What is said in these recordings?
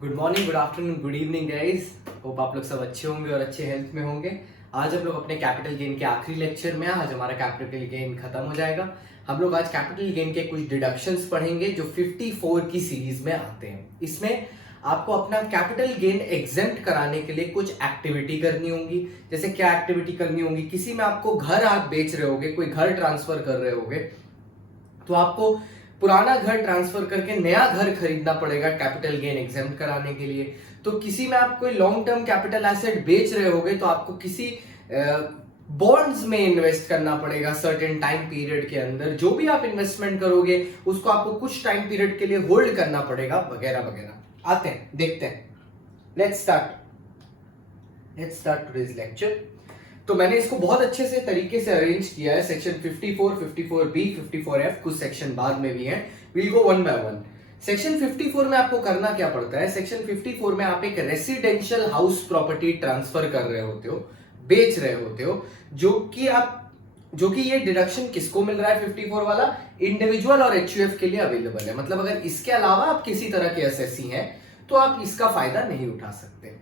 Good morning, good afternoon, good evening guys. Hope आप लोग सब अच्छे होंगे और अच्छे हेल्थ में होंगे। आज हम लोग अपने कैपिटल गेन के आखिरी लेक्चर में। आज हमारा कैपिटल गेन खत्म हो जाएगा। हम लोग आज कैपिटल गेन के कुछ डिडक्शंस पढ़ेंगे जो 54 की सीरीज में आते हैं। इसमें आपको अपना कैपिटल गेन एग्जेम्प्ट कराने के लिए कुछ एक्टिविटी करनी होगी। जैसे क्या एक्टिविटी करनी होगी? किसी में आपको घर आप बेच रहे होगे, कोई घर ट्रांसफर कर रहे होगे, तो आपको पुराना घर ट्रांसफर करके नया घर खरीदना पड़ेगा कैपिटल गेन एग्जेम्प्ट कराने के लिए। तो किसी में आप कोई लॉन्ग टर्म कैपिटल एसेट बेच रहे होगे तो आपको किसी बॉन्ड्स में इन्वेस्ट करना पड़ेगा सर्टेन टाइम पीरियड के अंदर। जो भी आप इन्वेस्टमेंट करोगे उसको आपको कुछ टाइम पीरियड के लिए होल्ड करना पड़ेगा, वगैरह वगैरह। आते हैं, देखते हैं। Let's start today's lecture. तो मैंने इसको बहुत अच्छे से तरीके से अरेंज किया है। सेक्शन 54, 54B, 54F, कुछ सेक्शन बाद में भी हैं। Will go one by one. Section 54 में आपको करना क्या पड़ता है? सेक्शन 54 में आप एक रेसिडेंशियल हाउस प्रॉपर्टी ट्रांसफर कर रहे होते हो, बेच रहे होते हो, जो कि ये डिडक्शन किसको मिल रहा है? 54 वाला इंडिविजुअल और एचयूएफ के लिए अवेलेबल है। मतलब अगर इसके अलावा आप किसी तरह के एसएससी हैं तो आप इसका फायदा नहीं उठा सकते।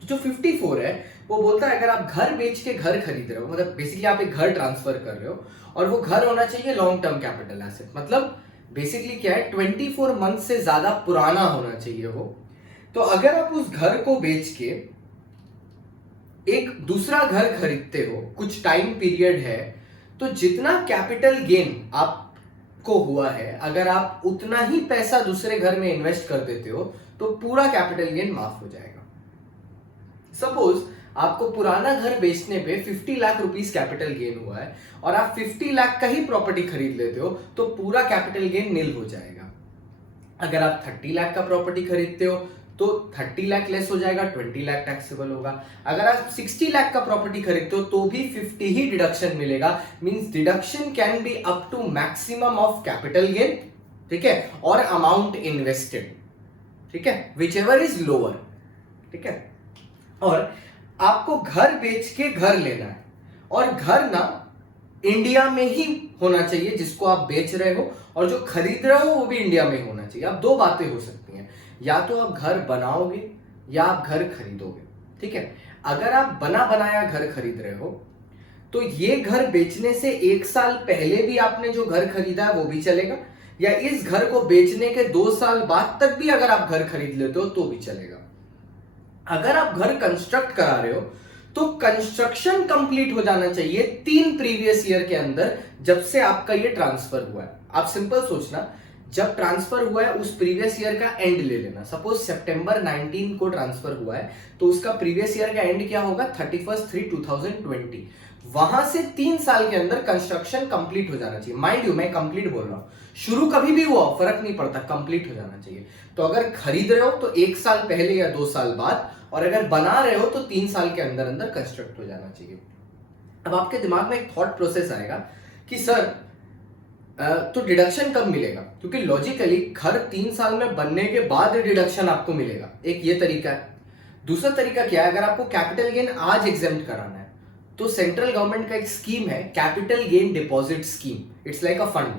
जो 54 है वो बोलता है अगर आप घर बेच के घर खरीद रहे हो, मतलब बेसिकली आप एक घर ट्रांसफर कर रहे हो और वो घर होना चाहिए लॉन्ग टर्म कैपिटल एसेट। मतलब बेसिकली क्या है, 24 मंथ से ज्यादा पुराना होना चाहिए वो। तो अगर आप उस घर को बेच के एक दूसरा घर खरीदते हो, कुछ टाइम पीरियड है, तो जितना कैपिटल गेन आपको हुआ है, अगर आप उतना ही पैसा दूसरे घर में इन्वेस्ट कर देते हो तो पूरा कैपिटल गेन माफ हो जाएगा। सपोज आपको पुराना घर बेचने पे 50 लाख रुपीस कैपिटल गेन हुआ है और आप 50 लाख का ही प्रॉपर्टी खरीद लेते हो तो पूरा कैपिटल गेन नील हो जाएगा। अगर आप 30 लाख का प्रॉपर्टी खरीदते हो तो 30 लाख लेस हो जाएगा, 20 लाख टैक्सेबल होगा। अगर आप 60 लाख का प्रॉपर्टी खरीदते हो तो भी 50 ही डिडक्शन मिलेगा। Means deduction can be up to maximum of capital gain, ठीक है, और अमाउंट इन्वेस्टेड, ठीक है, विच एवर इज लोअर, ठीक है। और आपको घर बेच के घर लेना है और घर ना इंडिया में ही होना चाहिए जिसको आप बेच रहे हो, और जो खरीद रहे हो वो भी इंडिया में होना चाहिए। अब दो बातें हो सकती हैं, या तो आप घर बनाओगे या आप घर खरीदोगे, ठीक है। अगर आप बना बनाया घर खरीद रहे हो तो ये घर बेचने से 1 साल पहले भी आपने जो घर खरीदा है वो भी चलेगा, या इस घर को बेचने के 2 साल बाद तक भी अगर आप घर खरीद लेते हो तो भी चलेगा। अगर आप घर कंस्ट्रक्ट करा रहे हो तो कंस्ट्रक्शन कंप्लीट हो जाना चाहिए 3 प्रीवियस ईयर के अंदर, जब से आपका ये ट्रांसफर हुआ है। आप सिंपल सोचना, जब ट्रांसफर हुआ है उस प्रीवियस ईयर का एंड ले लेना। सपोज सितंबर 19 को ट्रांसफर हुआ है तो उसका प्रीवियस ईयर का एंड क्या होगा? 31/3/2020। वहां से 3 साल के अंदर कंस्ट्रक्शन कंप्लीट हो जाना चाहिए। माइंड यू, मैं कंप्लीट बोल रहा हूं, शुरू कभी भी हुआ फर्क नहीं पड़ता, कंप्लीट हो जाना चाहिए। तो अगर खरीद रहे हो तो 1 साल पहले या 2 साल बाद, और अगर बना रहे हो तो 3 साल के अंदर अंदर कंस्ट्रक्ट हो जाना चाहिए। अब आपके दिमाग में एक थॉट प्रोसेस आएगा कि सर तो डिडक्शन कब मिलेगा? क्योंकि लॉजिकली घर 3 साल में बनने के बाद डिडक्शन आपको मिलेगा। एक ये तरीका है। दूसरा तरीका क्या है, अगर आपको कैपिटल गेन आज एग्जेम्प्ट कराना है तो सेंट्रल गवर्नमेंट का एक स्कीम है, capital gain deposit scheme. It's like a fund.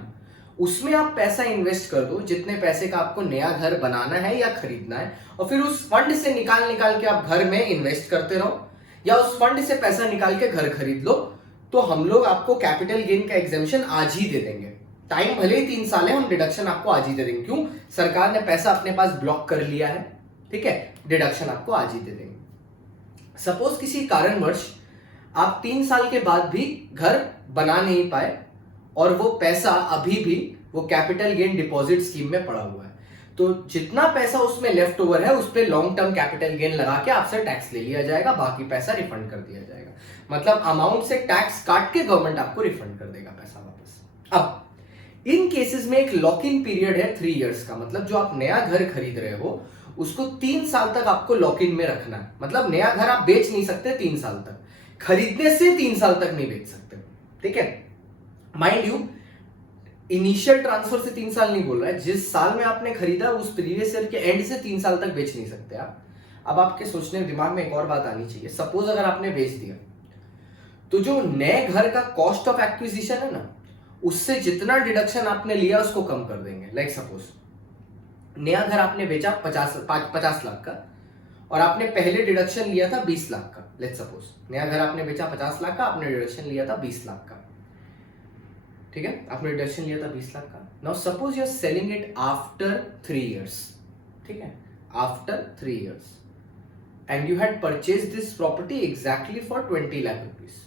उसमें आप पैसा इन्वेस्ट कर दो, जितने पैसे का आपको नया घर बनाना है या खरीदना है, और फिर उस फंड से निकाल के आप घर में इन्वेस्ट करते रहो, या उस फंड से पैसा निकाल के घर खरीद लो। तो हम लोग आपको कैपिटल गेन का एग्जेम्पशन आज ही दे देंगे। टाइम भले ही 3 साल है, हम डिडक्शन आपको आज ही दे देंगे। क्यों? सरकार ने पैसा अपने पास ब्लॉक कर लिया है, ठीक है। डिडक्शन आपको आज ही दे देंगे। सपोज किसी कारणवश आप 3 साल के बाद भी घर बना नहीं पाए और वो पैसा अभी भी वो कैपिटल गेन डिपॉजिट स्कीम में पड़ा हुआ है, तो जितना पैसा उसमें लेफ्ट ओवर है उस पर लॉन्ग टर्म कैपिटल गेन लगा के आपसे टैक्स ले लिया जाएगा, बाकी पैसा रिफंड कर दिया जाएगा। मतलब अमाउंट से टैक्स काट के गवर्नमेंट आपको रिफंड कर देगा पैसा वापस। अब इन केसेस में एक लॉक इन पीरियड है 3 इयर्स का। मतलब जो आप नया घर खरीद रहे हो उसको 3 साल तक आपको लॉक इन में रखना है। मतलब नया घर आप बेच नहीं सकते 3 साल तक, खरीदने से 3 साल तक नहीं बेच सकते, ठीक है। माइंड यू, इनिशियल ट्रांसफर से 3 साल नहीं बोल रहा है, जिस साल में आपने खरीदा उस प्रीवियस ईयर के एंड से 3 साल तक बेच नहीं सकते आप। अब आपके सोचने दिमाग में एक और बात आनी चाहिए। सपोज अगर आपने बेच दिया तो जो नए घर का कॉस्ट ऑफ एक्विजिशन है ना, उससे जितना डिडक्शन आपने लिया उसको कम कर देंगे। लाइक सपोज नया घर आपने बेचा 50 लाख का, और आपने पहले डिडक्शन लिया था 20 लाख का। लेट्स सपोज नया घर आपने बेचा 50 लाख का, आपने डिडक्शन लिया था 20 लाख का, ठीक है, आपने डिडक्शन लिया था 20 लाख का। Now suppose you are selling it after 3 years, ठीक है, after 3 years, and you had purchase this property exactly for 20 lakh rupees,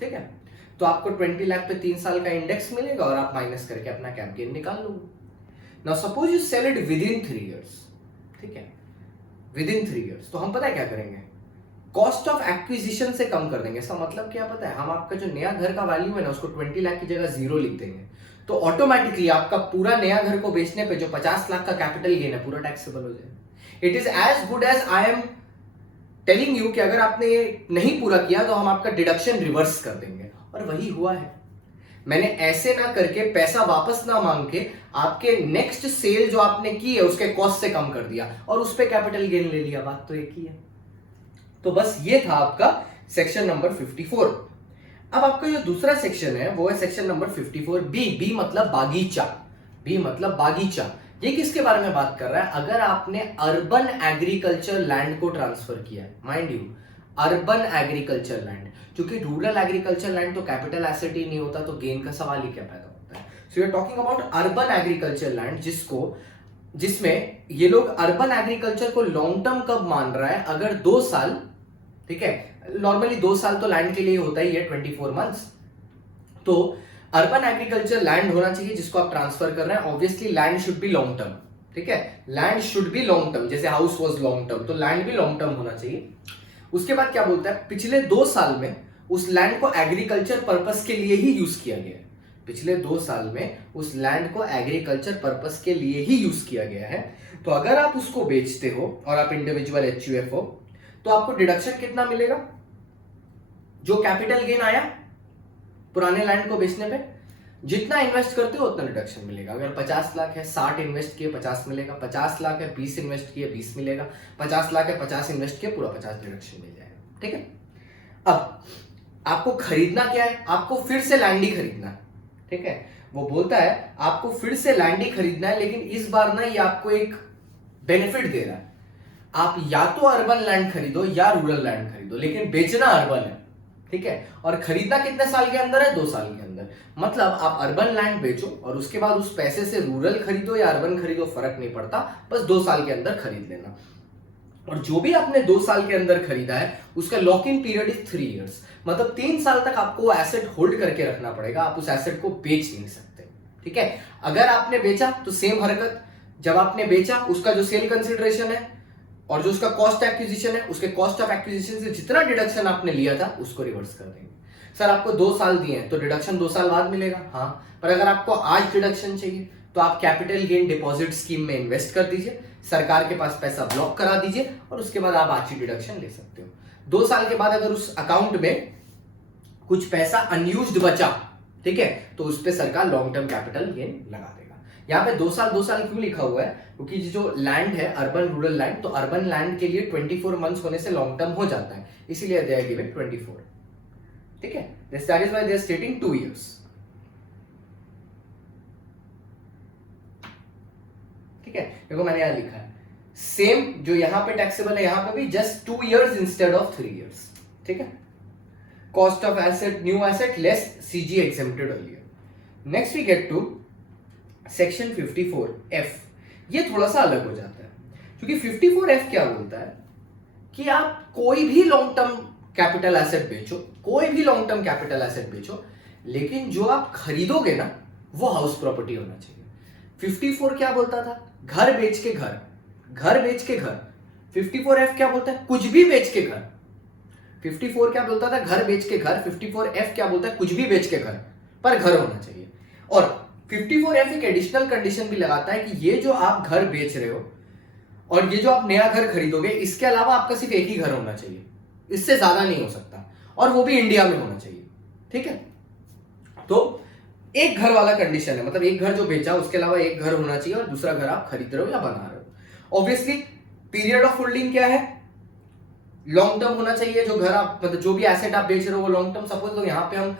ठीक है। तो आपको 20 लाख पे 3 साल का इंडेक्स मिलेगा और आप माइनस करके अपना कैप गेन निकाल लोगे। Now suppose you sell it within 3 years, ठीक है, विद इन 3 इयर्स, तो हम पता है क्या करेंगे, कॉस्ट ऑफ एक्विजिशन से कम कर देंगे। इसका मतलब क्या पता है, हम आपका जो नया घर का वैल्यू है ना उसको 20 लाख की जगह 0 लिख देंगे, तो ऑटोमेटिकली आपका पूरा नया घर को बेचने पे जो 50 लाख का कैपिटल गेन है पूरा टैक्सेबल हो जाएगा। It is as good as I am telling you कि अगर आपने ये नहीं पूरा किया तो हम आपका डिडक्शन रिवर्स कर देंगे, और वही हुआ है। मैंने ऐसे ना करके पैसा वापस ना मांग के आपके नेक्स्ट सेल जो आपने की है उसके कॉस्ट से कम कर दिया और उस पे कैपिटल गेन ले लिया, बात तो एक ही है। तो बस ये था आपका सेक्शन नंबर 54। अब आपका जो दूसरा सेक्शन है वो है सेक्शन नंबर 54 बी मतलब बागीचा। बी मतलब बागीचा। ये किसके बारे में बात कर रहा है, अगर आपने अर्बन एग्रीकल्चर लैंड को ट्रांसफर किया है, mind you urban agriculture land, क्योंकि रूरल एग्रीकल्चर लैंड तो कैपिटल एसेट ही नहीं होता, तो गेन का सवाल ही क्या पैदा होता है। So you are talking about urban agriculture land, जिसमें ये लोग अर्बन एग्रीकल्चर को लॉन्ग टर्म कब मान रहा है, अगर 2 साल, ठीक है, नॉर्मली 2 साल तो लैंड के लिए होता ही है, 24 मंथ्स, तो अर्बन एग्रीकल्चर लैंड होना चाहिए जिसको आप ट्रांसफर कर रहे हैं। Obviously land should be long term, ठीक है, land should be long term, जैसे हाउस वाज लॉन्ग टर्म, तो लैंड भी लॉन्ग टर्म होना चाहिए। उसके बाद क्या बोलता है, पिछले 2 साल में उस लैंड को एग्रीकल्चर पर्पस के लिए ही यूज किया गया है, पिछले 2 साल में उस लैंड को एग्रीकल्चर पर्पस के लिए ही यूज किया गया है। तो अगर आप उसको बेचते हो और आप इंडिविजुअल एचयूएफ हो तो आपको डिडक्शन कितना मिलेगा, जो कैपिटल गेन आया पुराने लैंड को बेचने पे, जितना इन्वेस्ट करते हो उतना डिडक्शन मिलेगा। अगर 50 लाख है 60 इन्वेस्ट किए 50 मिलेगा, 50 लाख है 20 इन्वेस्ट किए 20 मिलेगा, 50 लाख है 50 इन्वेस्ट किए पूरा 50 डिडक्शन मिल जाएगा, ठीक है। अब आपको खरीदना क्या है, आपको फिर से लैंड ही खरीदना है, ठीक है, वो बोलता है आपको फिर से लैंड ही खरीदना है, लेकिन इस बार ना ये आपको एक बेनिफिट दे रहा है, आप या तो अर्बन लैंड खरीदो या रूरल लैंड खरीदो, लेकिन बेचना अर्बन है, ठीक है, और खरीदना कितने साल के अंदर है, 2 साल के अंदर। मतलब आप अर्बन लैंड बेचो और उसके बाद उस पैसे से रूरल खरीदो या अर्बन खरीदो, फर्क नहीं पड़ता, बस 2 साल के अंदर खरीद लेना। और जो भी आपने 2 साल के अंदर खरीदा है उसका lock in period is 3 years, मतलब 3 साल तक आपको वो एसेट होल्ड करके रखना पड़ेगा, आप उस एसेट को बेच नहीं सकते, ठीक है। अगर आपने बेचा तो सेम हरकत, जब आपने बेचा उसका जो सेल कंसिडरेशन है और जो उसका कॉस्ट एक्विजिशन है, उसके कॉस्ट ऑफ एक्विजिशन से जितना डिडक्शन आपने लिया था उसको रिवर्स कर देंगे। सर आपको 2 साल दिए हैं तो डिडक्शन 2 साल बाद मिलेगा, हाँ, पर अगर आपको आज डिडक्शन चाहिए तो आप कैपिटल गेन डिपॉजिट स्कीम में इन्वेस्ट कर दीजिए, सरकार के पास पैसा ब्लॉक करा दीजिए और उसके बाद आप आज ही डिडक्शन ले सकते हो। 2 साल के बाद अगर उस अकाउंट में कुछ पैसा अनयूज्ड बचा, ठीक है, तो उस पर सरकार लॉन्ग टर्म कैपिटल गेन लगा देगा। यहाँ पे 2 साल क्यों लिखा हुआ है, क्योंकि जो लैंड है अर्बन रूरल लैंड, तो अर्बन लैंड के लिए 24 मंथ्स होने से लॉन्ग टर्म हो जाता है, इसीलिए दे आर गिवन 24, ठीक है, that is why they are stating 2 years, ठीक है। देखो मैंने यहां लिखा है सेम जो यहां पे टैक्सेबल है यहां पे भी just 2 years instead of 3 years, ठीक है। Cost of asset new asset less CG exempted earlier. Next we get to section 54F। ये थोड़ा सा अलग हो जाता है, क्योंकि 54F क्या बोलता है कि आप कोई भी लॉन्ग टर्म कैपिटल एसेट बेचो, कोई भी लॉन्ग टर्म कैपिटल एसेट बेचो, लेकिन जो आप खरीदोगे ना वो हाउस प्रॉपर्टी होना चाहिए। 54 क्या बोलता था, घर बेच के घर, घर बेच के घर। 54F क्या बोलता है, कुछ भी बेच के घर। 54 क्या बोलता था, घर बेच के घर। 54F क्या बोलता है, कुछ भी बेच के घर, पर घर होना चाहिए। और 54F एक एडिशनल कंडीशन भी लगाता है कि ये जो आप घर बेच रहे हो और ये जो आप नया घर खरीदोगे, इसके अलावा आपका सिर्फ एक ही घर होना चाहिए, इससे ज्यादा नहीं हो सकता, और वो भी इंडिया में होना चाहिए, ठीक है। तो एक घर वाला कंडीशन है, मतलब एक घर जो बेचा उसके अलावा एक घर होना चाहिए और दूसरा घर आप खरीद रहे हो या बना रहे हो। ऑब्वियसली पीरियड ऑफ होल्डिंग क्या है, लॉन्ग टर्म होना चाहिए। जो घर आप मतलब जो भी एसेट आप बेच रहे हो वो लॉन्ग टर्म। सपोज तो यहाँ पे हम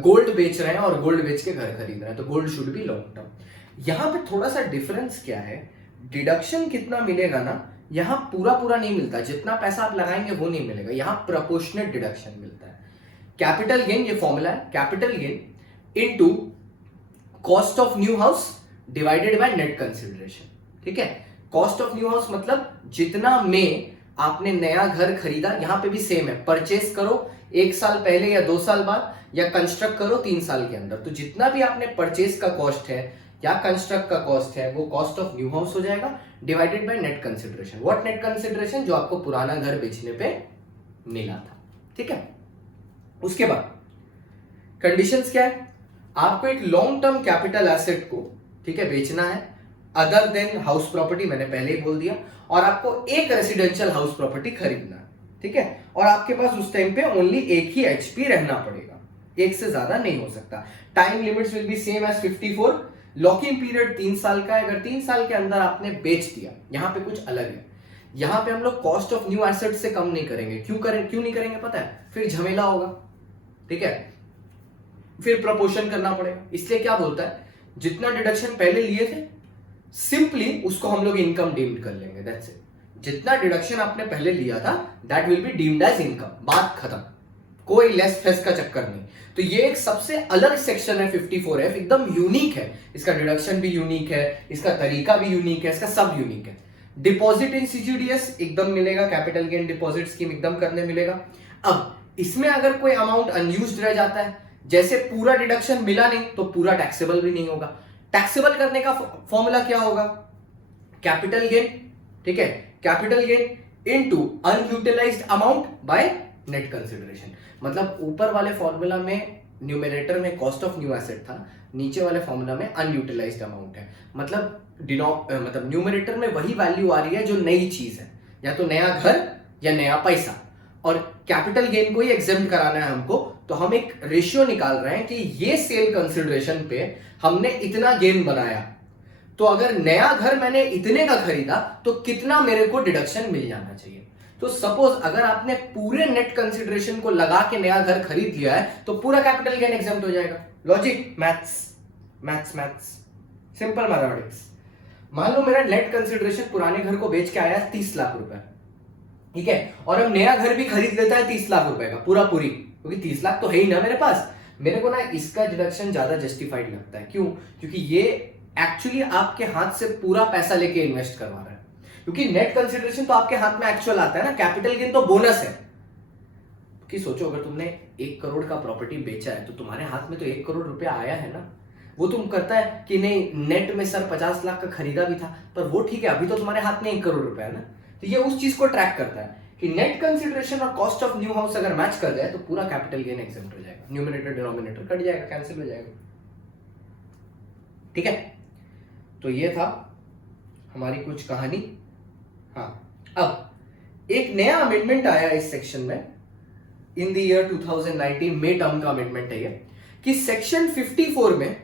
गोल्ड बेच रहे हैं और गोल्ड बेच के घर खरीद रहे हैं, तो gold should be long term. यहाँ पे थोड़ा सा डिफरेंस क्या है, डिडक्शन कितना मिलेगा ना, यहां पूरा पूरा नहीं मिलता, जितना पैसा आप लगाएंगे वो नहीं मिलेगा, यहां प्रोपोर्शनेट डिडक्शन मिलता है। कैपिटल गेन, ये फॉर्मूला है, capital gain into cost of new house divided by net consideration. ठीक है, कॉस्ट ऑफ न्यू हाउस मतलब जितना में आपने नया घर खरीदा, यहां पे भी सेम है, परचेस करो 1 साल पहले या 2 साल बाद, या कंस्ट्रक्ट करो 3 साल के अंदर, तो जितना भी आपने परचेस का कॉस्ट है या कंस्ट्रक्ट का कॉस्ट है वो कॉस्ट ऑफ न्यू हाउस हो जाएगा divided by net consideration. What net consideration? जो आपको पुराना घर बेचने पे मिला था। ठीक है, उसके बाद कंडीशंस क्या है? आपको एक लॉन्ग टर्म कैपिटल एसेट को, ठीक है, बेचना है अदर देन हाउस प्रॉपर्टी, मैंने पहले ही बोल दिया, और आपको एक रेसिडेंशियल हाउस प्रॉपर्टी खरीदना है। ठीक है, और आपके पास उस टाइम पे ओनली एक ही एचपी रहना पड़ेगा, एक से ज्यादा नहीं हो सकता। Time limits will be same as 54। Locking period 3 साल का है। अगर 3 साल के अंदर आपने बेच दिया, यहां पे कुछ अलग है, यहां पे हम लोग कॉस्ट ऑफ न्यू एसेट से कम नहीं करेंगे। क्यों नहीं करेंगे पता है? फिर झमेला होगा। ठीक है, फिर प्रपोर्शन करना पड़ेगा, इसलिए क्या बोलता है, जितना डिडक्शन पहले लिए थे सिंपली उसको हम लोग इनकम डीम्ड कर लेंगे, दैट्स इट। जितना डिडक्शन आपने पहले लिया था that will be deemed as income, बात खत्म, कोई लेस फेस का चक्कर नहीं। तो ये एक सबसे अलग सेक्शन है 54F, एकदम यूनिक है, इसका डिडक्शन भी यूनिक है, इसका तरीका भी यूनिक है, इसका सब यूनिक है। डिपॉजिट इन सीजीडीएस एकदम मिलेगा, कैपिटल गेन डिपॉजिट स्कीम एकदम करने मिलेगा। अब इसमें अगर कोई अमाउंट अनयूज्ड रह जाता है, जैसे पूरा डिडक्शन मिला नहीं तो पूरा टैक्सेबल भी नहीं होगा। टैक्सेबल करने का फॉर्मूला क्या होगा? कैपिटल गेन, ठीक है, capital gain into unutilised amount by net consideration. मतलब ऊपर वाले फॉर्मूला में न्यूमरेटर में कॉस्ट ऑफ न्यू एसेट था, नीचे वाले फॉर्मूला में अनयूटिलाइज्ड अमाउंट है। मतलब न्यूमरेटर में वही वैल्यू आ रही है जो नई चीज है, या तो नया घर या नया पैसा, और कैपिटल गेन को ही एग्जेम्प्ट कराना है हमको, तो हम एक रेशियो निकाल रहे हैं कि ये सेल कंसिडरेशन पे हमने इतना गेन बनाया, तो अगर नया घर मैंने इतने का खरीदा तो कितना मेरे को डिडक्शन मिल जाना चाहिए। तो सपोज अगर आपने पूरे नेट कंसिडरेशन को लगा के नया घर खरीद लिया है तो पूरा कैपिटल गेन एग्जेम्प्ट हो जाएगा। Logic, maths, simple mathematics. मान लो मेरा नेट कंसिडरेशन पुराने घर को बेच के आया 30 लाख रुपए, ठीक है, और अब नया घर भी खरीद लेता है 30 लाख रुपए का पूरी, क्योंकि 30 लाख तो है ही ना मेरे पास। मेरे को ना इसका डिडक्शन ज्यादा जस्टिफाइड लगता है। क्यों? क्योंकि ये एक्चुअली आपके हाथ से पूरा पैसा लेके इन्वेस्ट करवा रहा है, क्योंकि नेट कंसिडरेशन तो आपके हाथ में एक्चुअल आता है ना, कैपिटल गेन तो बोनस है। कि सोचो अगर तुमने 1 करोड़ का प्रॉपर्टी बेचा है तो तुम्हारे हाथ में तो 1 करोड़ रुपया आया है ना। वो तुम करता है कि नहीं नेट में सर 50 लाख का खरीदा भी था, पर वो ठीक है, अभी तो तुम्हारे हाथ में 1 करोड़ रुपया है ना। तो ये उस चीज को ट्रैक करता है कि नेट कंसिडरेशन और कॉस्ट ऑफ न्यू हाउस अगर मैच कर जाए तो पूरा कैपिटल गेन एग्जेम्प्ट हो जाएगा, न्यूमरेटर डिनोमिनेटर कट जाएगा, कैंसिल हो जाएगा। ठीक है, तो ये था हमारी कुछ कहानी। हाँ, अब एक नया अमेंडमेंट आया इस सेक्शन में इन द ईयर 2019, में टर्म का अमेंडमेंट है ये, कि सेक्शन 54 में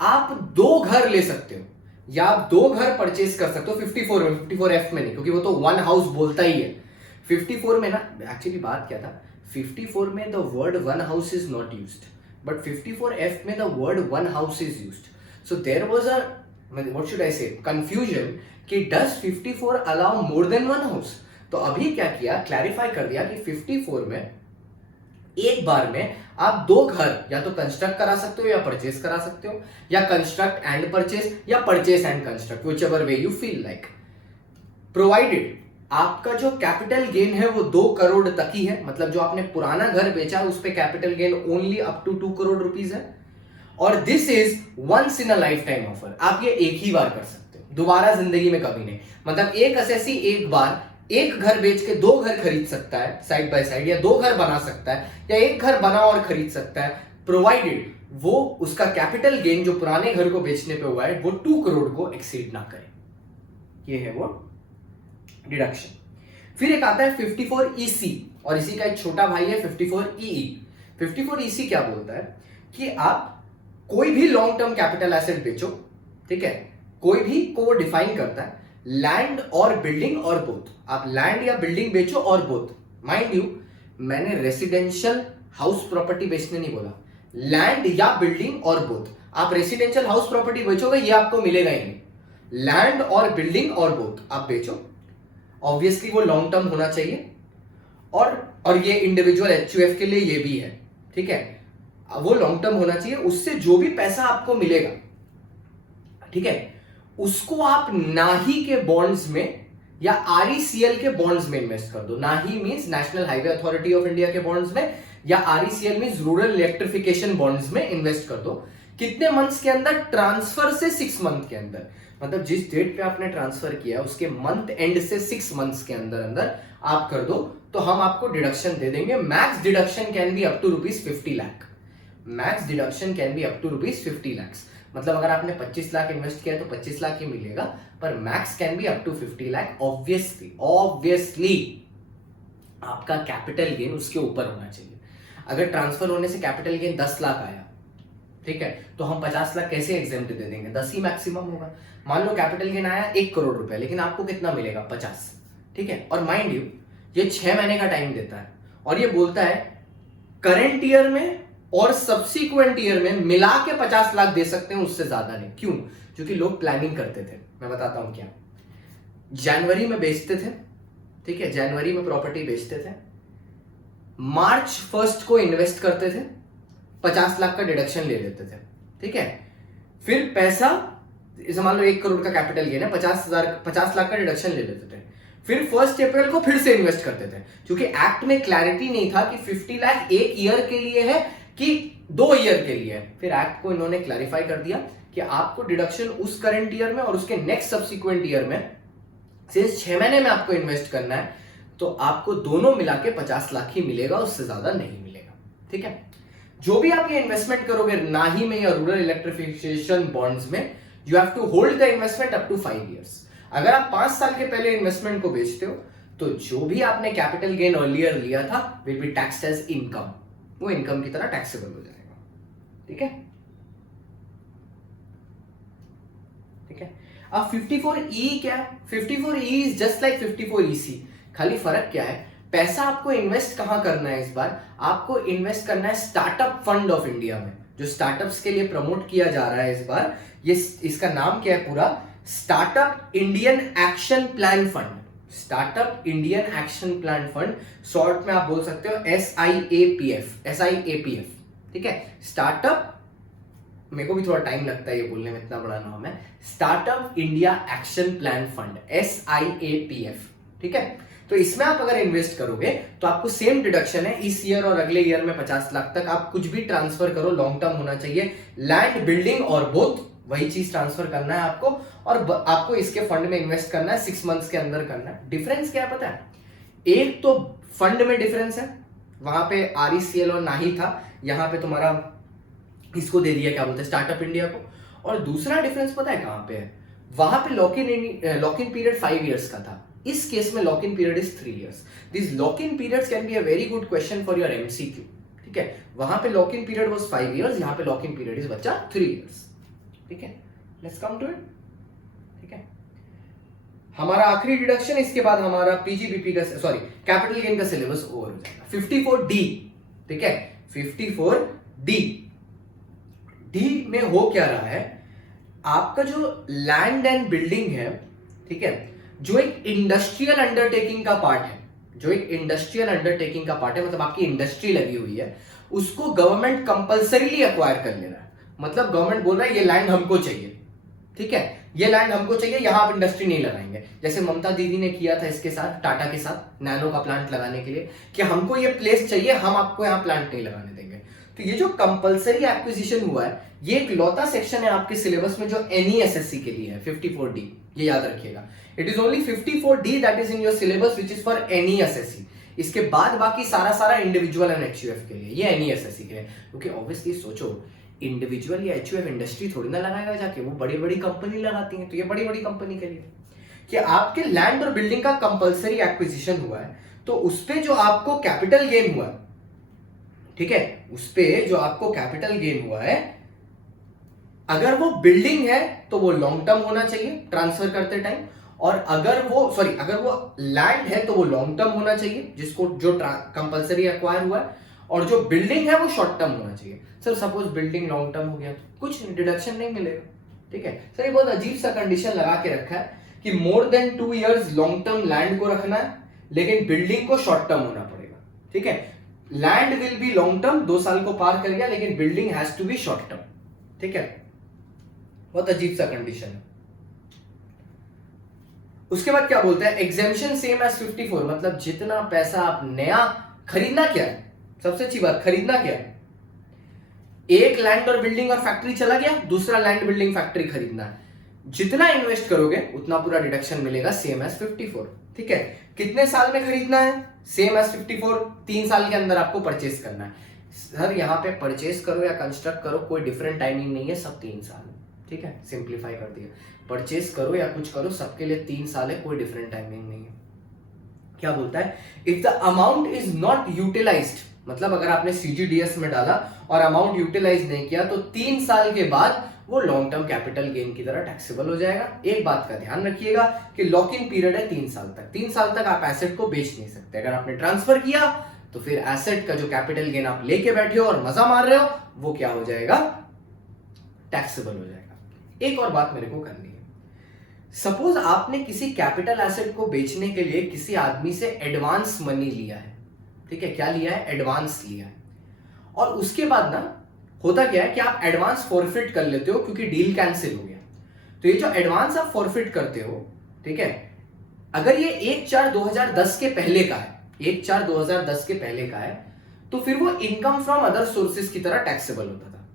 आप 2 घर ले सकते हो या आप 2 घर परचेज कर सकते हो 54 में, 54F में नहीं, क्योंकि वो तो 1 हाउस बोलता ही है। 54 में ना एक्चुअली बात क्या था, 54 में the word 1 house is not used, but 54F में the word 1 house is used. So there was a what should I say confusion कि does 54 allow more than 1 house. तो अभी क्या किया, क्लैरिफाई कर दिया कि 54 में एक बार में आप 2 घर या तो कंस्ट्रक्ट करा सकते हो या परचेज करा सकते हो, या कंस्ट्रक्ट एंड परचेज या purchase and construct, whichever way you feel like, provided आपका जो कैपिटल गेन है वो 2 करोड़ तक ही है। मतलब जो आपने पुराना घर बेचा है उस पे capital gain only up to 2 crore rupees है, और this is once in a lifetime offer. आप ये एक ही बार कर सकते हो, दोबारा जिंदगी में कभी नहीं। मतलब एक असेसी एक बार एक घर बेच के 2 घर खरीद सकता है साइड बाय साइड, या 2 घर बना सकता है, या एक घर बना और खरीद सकता है, प्रोवाइडेड वो उसका कैपिटल गेन जो पुराने घर को बेचने पे हुआ है वो 2 करोड़ को एक्सीड ना करे। ये है वो डिडक्शन। फिर एक आता है 54EC, और इसी का एक छोटा भाई है 54EE। 54EC क्या बोलता है कि आप कोई भी लॉन्ग टर्म कैपिटल एसेट बेचो, ठीक है, कोई भी को डिफाइन करता है लैंड और बिल्डिंग और बोथ। आप लैंड या बिल्डिंग बेचो और बोथ। माइंड यू, मैंने रेसिडेंशियल हाउस प्रॉपर्टी बेचने नहीं बोला, लैंड या बिल्डिंग और बोथ। आप रेसिडेंशियल हाउस प्रॉपर्टी बेचोगे ये आपको मिलेगा ही नहीं, लैंड और बिल्डिंग और बोथ आप बेचो, ऑब्वियसली वो लॉन्ग टर्म होना चाहिए, और ये इंडिविजुअल एचयूएफ के लिए ये भी है, ठीक है, वो लॉन्ग टर्म होना चाहिए। उससे जो भी पैसा आपको मिलेगा, ठीक है, उसको आप नाही के बॉन्ड्स में या आरईसीएल के बॉन्ड्स में इन्वेस्ट कर दो। नाही means national highway authority of India के बॉन्ड्स में, या आरईसीएल मींस रूरल इलेक्ट्रिफिकेशन बॉन्ड्स में इन्वेस्ट कर दो। कितने मंथ्स के अंदर? ट्रांसफर से 6 मंथ के अंदर, मतलब जिस डेट पे आपने ट्रांसफर किया उसके मंथ एंड से 6 मंथ्स के अंदर अंदर आप कर दो, तो हम आपको डिडक्शन दे देंगे। Max deduction can be up to ₹50 lakh. Max deduction can be up to ₹50 lakh. मतलब अगर आपने 25 लाख इन्वेस्ट किया तो 25 लाख ही मिलेगा, पर max can be up to 50 lakh. Obviously आपका कैपिटल गेन उसके ऊपर होना चाहिए। अगर ट्रांसफर होने से कैपिटल गेन 10 लाख आया, ठीक है, तो हम 50 लाख कैसे एग्जेम्प्ट दे देंगे? 10 ही मैक्सिमम होगा। मान लो कैपिटल गेन आया 1 करोड़ रुपए, लेकिन आपको कितना मिलेगा? 50, ठीक है। और माइंड यू ये 6 महीने का टाइम देता है, और ये बोलता है करंट ईयर में और सब्सिक्वेंट ईयर में मिला के 50 लाख दे सकते हैं, उससे ज्यादा नहीं। क्यों? क्योंकि लोग प्लानिंग करते थे। मैं बताता हूं क्या। जनवरी में बेचते थे, ठीक है, जनवरी में प्रॉपर्टी बेचते थे, मार्च 1 को इन्वेस्ट करते थे, 50 लाख का डिडक्शन ले लेते थे, ठीक है। फिर पैसा, मान लो 1 करोड़ का कैपिटल गेन है, 50 लाख का डिडक्शन ले लेते थे। फिर 1 अप्रैल को फिर से इन्वेस्ट करते थे, क्योंकि एक्ट में क्लैरिटी नहीं था कि 50 लाख 1 ईयर के लिए है कि 2 ईयर के लिए है। फिर एक्ट को इन्होंने क्लैरिफाई कर दिया कि आपको डिडक्शन उस करंट ईयर में और उसके नेक्स्ट सब्सिक्वेंट ईयर में से 6 महीने में आपको इन्वेस्ट करना है, तो आपको दोनों मिला के 50 लाख ही मिलेगा, उससे ज्यादा नहीं मिलेगा, ठीक है। जो भी आप ये इन्वेस्टमेंट करोगे नाही में या रूरल इलेक्ट्रिफिकेशन बॉन्ड्स में, you have to hold the investment up to 5 years. अगर आप 5 साल के पहले इन्वेस्टमेंट को बेचते हो, तो जो भी आपने कैपिटल गेन अर्लियर लिया था will be taxed as income, वो इनकम की तरह टैक्सेबल हो जाएगा, ठीक है, ठीक है। अब 54E क्या है? 54E is just like 54EC, खाली फर्क क्या है? पैसा आपको इन्वेस्ट कहां करना है? इस बार आपको इन्वेस्ट करना है स्टार्टअप फंड ऑफ इंडिया में, जो स्टार्टअप्स के लिए प्रमोट किया जा रहा है इस बार। ये इसका नाम क्या है पूरा? Startup Indian action plan fund. Startup Indian action plan fund, short में आप बोल सकते हो SIAPF, ठीक है। स्टार्टअप, मेरे को भी थोड़ा टाइम लगता है ये बोलने में, इतना बड़ा नाम है, startup India action plan fund, SIAPF, ठीक है। तो इसमें आप अगर इन्वेस्ट करोगे तो आपको सेम डिडक्शन है इस ईयर और अगले ईयर में 50 लाख तक। आप कुछ भी ट्रांसफर करो, लॉन्ग टर्म होना चाहिए, लैंड बिल्डिंग और बोथ, वही चीज ट्रांसफर करना है आपको, और आपको इसके फंड में इन्वेस्ट करना है, 6 मंथ्स के अंदर करना है। डिफरेंस क्या पता है? एक तो फंड में डिफरेंस है, वहां पे आरईसीएल और नाही था, यहां पे तुम्हारा इसको दे दिया, क्या बोलते हैं, स्टार्टअप इंडिया को। और दूसरा डिफरेंस पता है कहां पे है? वहां पे लॉक इन पीरियड 5 इयर्स का था, इस केस में lock in period is 3 years. This lock in periods can be a very good question for your MCQ, ठीक है। वहां पे lock in period was 5 years, यहां पे लॉक इन पीरियड इज बच्चा 3 इयर्स, ठीक है। लेट्स कम टू इट, ठीक है। हमारा आखिरी डिडक्शन, इसके बाद हमारा पीजीबीपी का, सॉरी, कैपिटल गेन का सिलेबस ओवर हो जाएगा। 54D, ठीक है, 54D। डी में हो क्या रहा है? आपका जो लैंड एंड बिल्डिंग है, ठीक है, जो एक इंडस्ट्रियल अंडरटेकिंग का पार्ट है, जो एक इंडस्ट्रियल अंडरटेकिंग का पार्ट है, मतलब आपकी इंडस्ट्री लगी हुई है, उसको गवर्नमेंट कंपल्सरीली एक्वायर कर ले रहा है। मतलब गवर्नमेंट बोल रहा है ये लैंड हमको चाहिए, ठीक है, ये लैंड हमको चाहिए, यहां आप इंडस्ट्री नहीं लगाएंगे। जैसे ममता दीदी ने किया था इसके साथ, टाटा के साथ, नैनो का प्लांट लगाने के लिए, कि हमको ये प्लेस चाहिए, हम आपको यहां प्लांट नहीं लगाने देंगे। तो ये जो कंपल्सरी एक्विजिशन हुआ है, ये एक लौता सेक्शन है आपके सिलेबस में जो NESSC के लिए है, 54D, ये याद रखिएगा। It is only 54D that is in your syllabus which is for NESSC। इसके बाद बाकी सारा इंडिविजुअल एंड HUF के लिए, ये NESSC के लिए। क्योंकि ऑब्वियसली सोचो, इंडिविजुअल या HUF इंडस्ट्री थोड़ी ना लगाएगा जाके, वो बड़ी बड़ी कंपनी लगाती है, तो ये बड़ी बड़ी कंपनी के लिए कि आपके लैंड और बिल्डिंग का कंपल्सरी एक्विजिशन हुआ है, तो उसपे जो आपको कैपिटल गेन हुआ है, ठीक है, उसपे जो आपको कैपिटल गेन हुआ है, अगर वो बिल्डिंग है तो वो लॉन्ग टर्म होना चाहिए ट्रांसफर करते टाइम, और अगर वो लैंड है तो वो लॉन्ग टर्म होना चाहिए, जिसको जो कंपल्सरी एक्वायर हुआ है, और जो बिल्डिंग है वो शॉर्ट टर्म होना चाहिए। Sir suppose building long term हो गया तो कुछ डिडक्शन नहीं मिलेगा, ठीक है सर, ये बहुत अजीब सा कंडीशन लगा के रखा है कि more than 2 years long term land को रखना है, लेकिन बिल्डिंग को शॉर्ट टर्म होना पड़ेगा। ठीक है, land will be long term, 2 साल को पार कर गया, लेकिन building has to be short term. ठीक है, बहुत अजीब सा कंडीशन है। उसके बाद क्या बोलता है, एग्जेम्पशन सेम एज 54, मतलब जितना पैसा आप नया खरीदना क्या है, सबसे अच्छी बात खरीदना क्या है, एक लैंड और बिल्डिंग और फैक्ट्री चला गया, दूसरा लैंड बिल्डिंग फैक्ट्री खरीदना है, जितना इन्वेस्ट करोगे उतना पूरा डिडक्शन मिलेगा सेम एज 54। ठीक है, कितने साल में खरीदना है, सेम एज 54, 3 साल के अंदर आपको परचेस करना है। सर यहाँ पे परचेस करो या कंस्ट्रक्ट करो कोई डिफरेंट टाइमिंग नहीं है, सब 3 साल है। ठीक है, सिंप्लीफाई कर दिया, परचेस करो या कुछ करो सबके लिए 3 साल है, कोई डिफरेंट टाइमिंग नहीं है। क्या बोलता है, if the amount is not utilised, मतलब अगर आपने सीजीडीएस में डाला और अमाउंट यूटिलाइज नहीं किया तो 3 साल के बाद वो लॉन्ग टर्म कैपिटल गेन की तरह टैक्सेबल हो जाएगा। एक बात का ध्यान रखिएगा कि लॉक इन पीरियड है 3 साल तक, 3 साल तक आप एसेट को बेच नहीं सकते। अगर आपने ट्रांसफर किया तो फिर एसेट का जो कैपिटल गेन आप लेके बैठे हो और मजा मार रहे हो वो क्या हो जाएगा, टैक्सेबल हो जाएगा। एक और बात मेरे को करनी है, सपोज आपने किसी कैपिटल एसेट को बेचने के लिए किसी आदमी से एडवांस मनी लिया है। ठीक है, क्या लिया है, एडवांस लिया है, और उसके बाद ना होता क्या है कि आप एडवांस फॉरफिट कर लेते हो क्योंकि डील कैंसिल हो गया। तो ये जो एडवांस आप फॉरफिट करते हो, ठीक है, अगर ये 1/4/2010 के पहले का है, 1/4/2010 के पहले का है, तो फिर वो इनकम फ्रॉम अदर सोर्सेज की तरह टैक्सेबल होता था।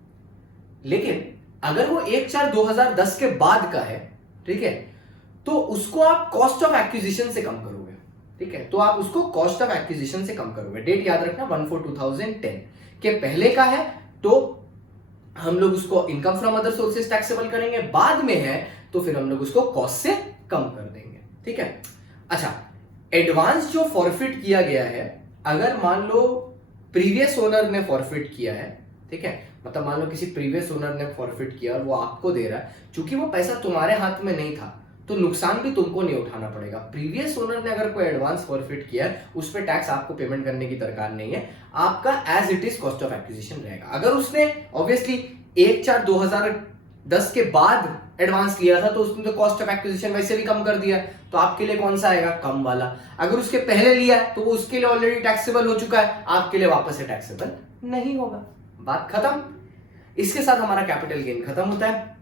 लेकिन अगर वो 1/4/2010 के बाद का है, ठीक है, तो उसको आप कॉस्ट ऑफ एक्विजिशन से कम करोगे। ठीक है, तो आप उसको कॉस्ट ऑफ एक्विजिशन से कम करोगे। डेट याद रखना 1/4/2010 के पहले का है तो हम लोग उसको income from other sources taxable करेंगे, बाद में है तो फिर हम लोग उसको कॉस्ट से कम कर देंगे। ठीक है, अच्छा, एडवांस जो फॉरफिट किया गया है, अगर मान लो प्रीवियस ओनर ने फॉरफिट किया है, ठीक है, मतलब मान लो किसी प्रीवियस ओनर ने फॉरफिट किया और वो आपको दे रहा है, क्योंकि वो पैसा तुम्हारे हाथ में नहीं था तो नुकसान भी तुमको नहीं उठाना पड़ेगा। प्रीवियस ओनर ने अगर कोई एडवांस फॉरफिट किया है उस पर टैक्स आपको पेमेंट करने की दरकार नहीं है, आपका as it is cost of acquisition रहेगा। अगर उसने ऑब्वियसली 1/4/2010 के बाद एडवांस लिया था तो उसने तो कॉस्ट ऑफ एक्विजिशन वैसे भी कम कर दिया, तो आपके लिए कौन सा आएगा, कम वाला। अगर उसके पहले लिया है तो वो उसके लिए ऑलरेडी टैक्सेबल हो चुका है, आपके लिए वापस से टैक्सेबल नहीं होगा। बात खत्म। इसके साथ हमारा कैपिटल गेन खत्म होता है।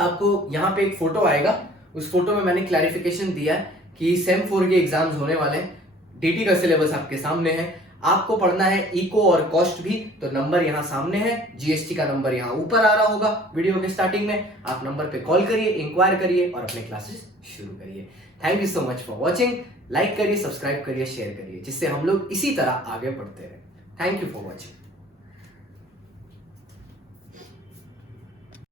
आपको यहाँ पे एक फोटो आएगा, उस फोटो में मैंने क्लैरिफिकेशन दिया है कि सेम 4 के एग्जाम्स होने वाले हैं, डीटी का सिलेबस आपके सामने है, आपको पढ़ना है इको और कॉस्ट भी, तो नंबर यहाँ सामने है, जीएसटी का नंबर यहाँ ऊपर आ रहा होगा वीडियो के स्टार्टिंग में, आप नंबर पे कॉल करिए, इंक्वायर करिए और अपने क्लासेस शुरू करिए। Thank you so much for watching. Like करिए, सब्सक्राइब करिए, शेयर करिए, जिससे हम लोग इसी तरह आगे बढ़ते रहे। Thank you for watching.